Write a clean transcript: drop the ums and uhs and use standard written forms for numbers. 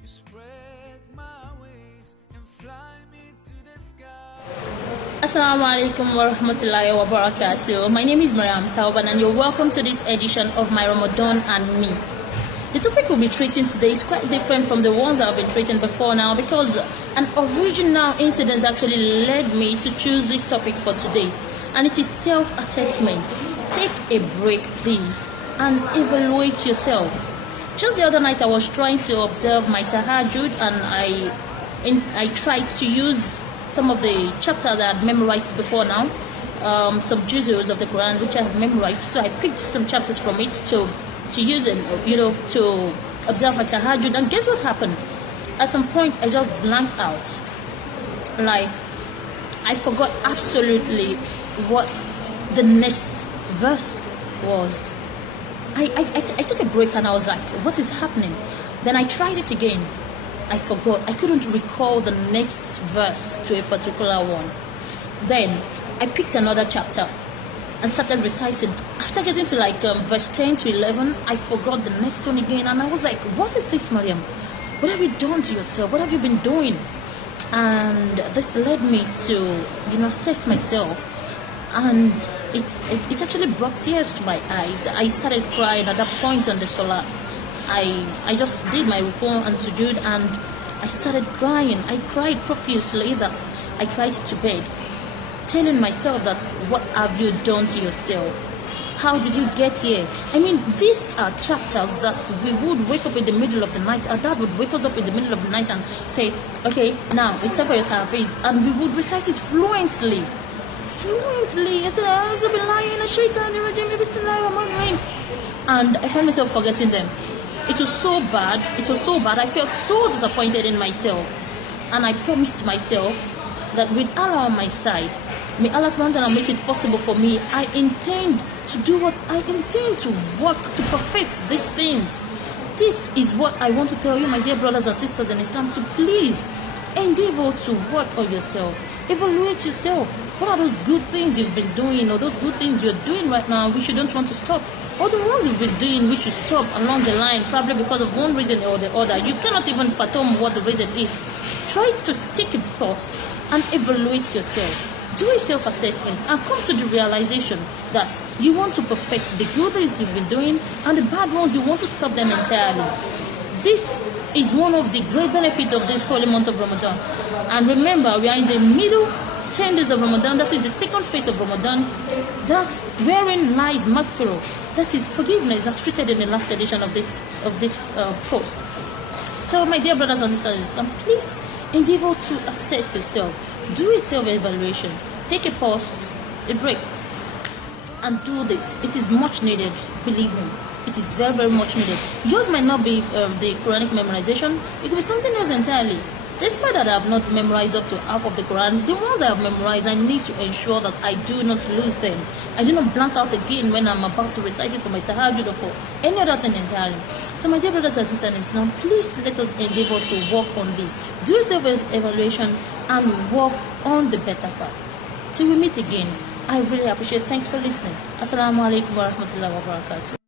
You spread my wings and fly me to the sky. Assalamu alaikum wa rahmatullahi wa barakatuh. My name is Mariam Tauban and you're welcome to this edition of my Ramadan and Me. The topic we'll be treating today is quite different from the ones I've been treating before now, because an original incident actually led me to choose this topic for today, and it is self-assessment. Take a break, please, and evaluate yourself. Just the other night I was trying to observe my tahajjud, and I tried to use some of the chapters that I had memorized before now, some juz'us of the Quran which I have memorized. So I picked some chapters from it to use and to observe my tahajjud. And guess what happened? At some point I just blanked out. Like, I forgot absolutely what the next verse was. I took a break and I was like, what is happening? Then I tried it again. I forgot. I couldn't recall the next verse to a particular one. Then I picked another chapter and started reciting. After getting to verse 10 to 11, I forgot the next one again, and I was like, what is this, Mariam? What have you done to yourself? What have you been doing? And this led me to assess myself, and it actually brought tears to my eyes. I started crying at that point on the salah. I just did my ruku and sujood, and I started crying. I cried profusely. That I cried to bed, telling myself that, what have you done to yourself? How did you get here? I mean, these are chapters that we would wake up in the middle of the night. Our dad would wake us up in the middle of the night and say, okay, now it's time for your tahfiz, and we would recite it fluently. And I found myself forgetting them. It was so bad. I felt so disappointed in myself, and I promised myself that with Allah on my side, may Allah subhanahu wa ta'ala make it possible for me. I intend to do what I intend to work to perfect these things. This is what I want to tell you, my dear brothers and sisters in Islam. So please endeavor to work on yourself. Evaluate yourself. What are those good things you've been doing, or those good things you're doing right now which you don't want to stop? Or the ones you've been doing which you stop along the line, probably because of one reason or the other. You cannot even fathom what the reason is. Try to take a pause and evaluate yourself. Do a self-assessment and come to the realization that you want to perfect the good things you've been doing, and the bad ones you want to stop them entirely. This is one of the great benefits of this holy month of Ramadan. And remember, we are in the middle 10 days of Ramadan. That is the second phase of Ramadan, that wherein lies maghfirah, that is forgiveness, as treated in the last edition of this post. So my dear brothers and sisters, please endeavor to assess yourself. Do a self-evaluation. Take a pause, a break, and do this. It is much needed, believe me. It is very, very much needed. Yours might not be the Quranic memorization. It could be something else entirely. Despite that I have not memorized up to half of the Quran, the ones I have memorized, I need to ensure that I do not lose them. I do not blank out again when I'm about to recite it for my tahajjud or for any other thing entirely. So my dear brothers and sisters in Islam, please let us endeavor to work on this. Do a self-evaluation and work on the better path. Till we meet again, I really appreciate it. Thanks for listening. Assalamu alaikum wa rahmatullahi wa barakatuh.